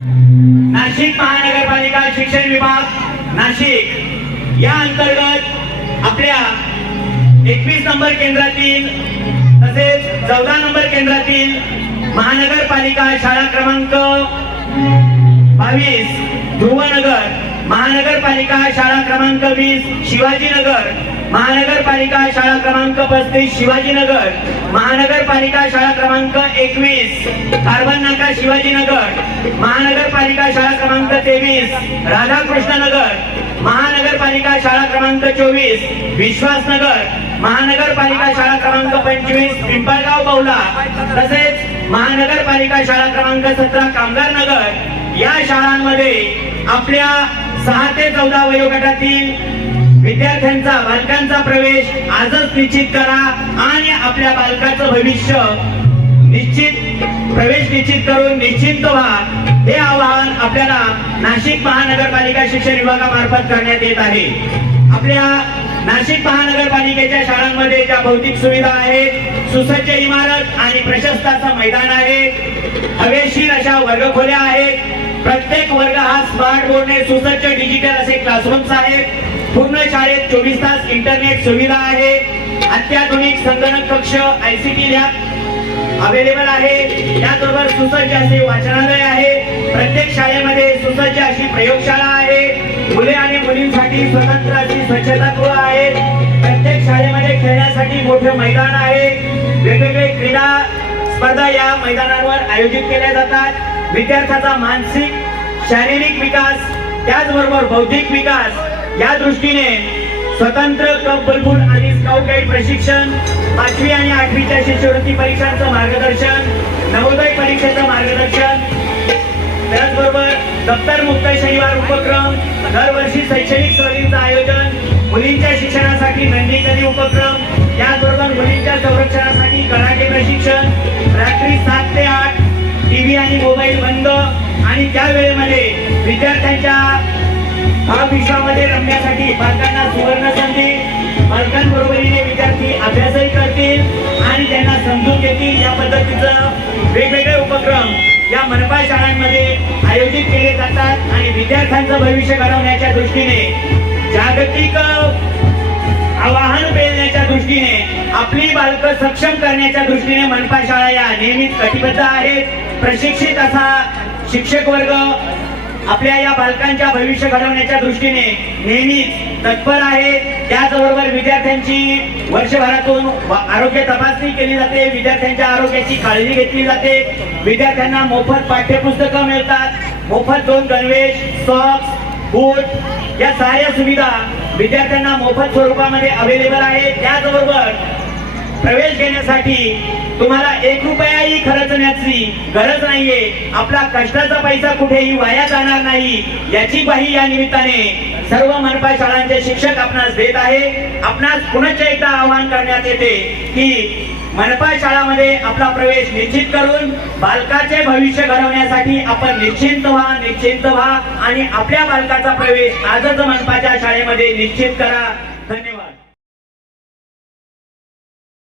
नाशिक महानगरपालिका शिक्षण विभाग नाशिक. या अंतर्गत आपल्या एकवीस नंबर केंद्रातील तसेच चौदा नंबर केंद्रातील महानगरपालिका शाळा क्रमांक बावीस ध्रुवनगर महानगरपालिका शाळा क्रमांक वीस शिवाजीनगर महानगरपालिका शाळा क्रमांक पस्तीस शिवाजीनगर महानगरपालिका शाळा क्रमांक एकवीस. कार्बन नाका शिवाजीनगर महानगरपालिका शाळा क्रमांक तेवीस राधाकृष्णनगर महानगरपालिका शाळा क्रमांक चोवीस विश्वासनगर महानगरपालिका शाळा क्रमांक पंचवीस पिंपळगाव बौला तसेच महानगरपालिका शाळा क्रमांक सतरा कामगार नगर या शाळांमध्ये आपल्या सहा ते चौदा वयोगटातील विद्यार्थ्यांचा बालकांचा प्रवेश आजच निश्चित करा आणि आपल्या बालकाचं भविष्य निश्चित प्रवेश निश्चित करून निश्चिंत व्हा. हे आवाहन आपल्याला नाशिक महानगरपालिका शिक्षण विभागामार्फत करण्यात येत आहे. आपल्या नाशिक महानगरपालिकेच्या शाळांमध्ये ज्या भौतिक सुविधा आहेत सुसज्ज इमारत आणि प्रशस्ताचं मैदान आहे. हवेशीर अशा वर्गखोल्या आहेत. प्रत्येक वर्ग हा स्मार्ट बोर्डने सुसज्ज डिजिटल असे क्लासरूम्स आहेत. पूर्ण शाळेत चोवीस तास इंटरनेट सुविधा आहे. अत्याधुनिक संगणक कक्ष आयसीटी लॅब अवेलेबल आहे. त्याचबरोबर सुसज्ज असे वाचनालय आहे. प्रत्येक शाळेमध्ये सुसज्ज अशी प्रयोगशाळा आहे. मुले आणि मुलींसाठी स्वतंत्र अशी स्वच्छतागृह आहेत प्रत्येक शाळेमध्ये खेळण्यासाठी मोठे मैदान आहे. वेगवेगळे क्रीडा स्पर्धा या मैदानावर आयोजित केल्या जातात. विद्यार्थ्याचा मानसिक शारीरिक विकास त्याचबरोबर बौद्धिक विकास या दृष्टीने स्वतंत्र कप बलबूट आणि स्काउट गाईड प्रशिक्षण पाचवी आणि आठवीच्या शिष्यवृत्ती परीक्षांचं मार्गदर्शन नवोदय परीक्षेचं मार्गदर्शन. त्याचबरोबर दप्तर मुक्त शनिवार उपक्रम दरवर्षी शैक्षणिक सहलीचं आयोजन मुलींच्या शिक्षणासाठी नंदी नदी उपक्रम त्याचबरोबर मुलींच्या संरक्षणासाठी कराटे प्रशिक्षण रात्री सात ते आठ टीव्ही आणि मोबाईल बंद. आणि त्या वेळेमध्ये विद्यार्थ्यांच्या भावविश्वामध्ये रमण्यासाठी पालकांना सुवर्ण संधी. पालकांबरोबरीने विद्यार्थी अभ्यासही करतील आणि त्यांना समजून घेतील या पद्धतीचा वेगवेगळे उपक्रम या मनपा शाळांमध्ये आयोजित केले जातात आणि विद्यार्थ्यांचं भविष्य घडवण्याच्या दृष्टीने जागतिक आवाहन पेलण्याच्या दृष्टीने आपली बालकं सक्षम करण्याच्या दृष्टीने मनपा शाळा या नेहमीच कटिबद्ध आहेत. प्रशिक्षित असा शिक्षक वर्ग आपल्या या बालकांच्या भविष्य घडवण्याच्या दृष्टीने नेहमीच तत्पर आहे. त्याचबरोबर विद्यार्थ्यांची वर्षभरातून आरोग्य तपासणी केली जाते. विद्यार्थ्यांच्या आरोग्याची काळजी घेतली जाते. विद्यार्थ्यांना मोफत पाठ्यपुस्तकं मिळतात. मोफत दोन गणवेश सॉक्स बूट या साऱ्या सुविधा विद्यार्थ्यांना मोफत स्वरूपामध्ये अवेलेबल आहे. त्याचबरोबर प्रवेश घेण्यासाठी तुम्हाला एक रुपयाही खर्च करण्याची गरज नाहीये. आपला कष्टाचा पैसा कुठेही वाया जाणार नाही. याची ग्वाही या निमित्ताने सर्व मनपा शाळांचे शिक्षक आपणास देत आहे. आपणास पुनश्च एकदा आवाहन करण्यात येते की मनपा शाळामध्ये आपला प्रवेश निश्चित करून बालकाचे भविष्य घडवण्यासाठी आपण निश्चिंत व्हा निश्चिंत व्हा आणि आपल्या बालकाचा प्रवेश आजच मनपाच्या शाळेमध्ये निश्चित करा. धन्यवाद.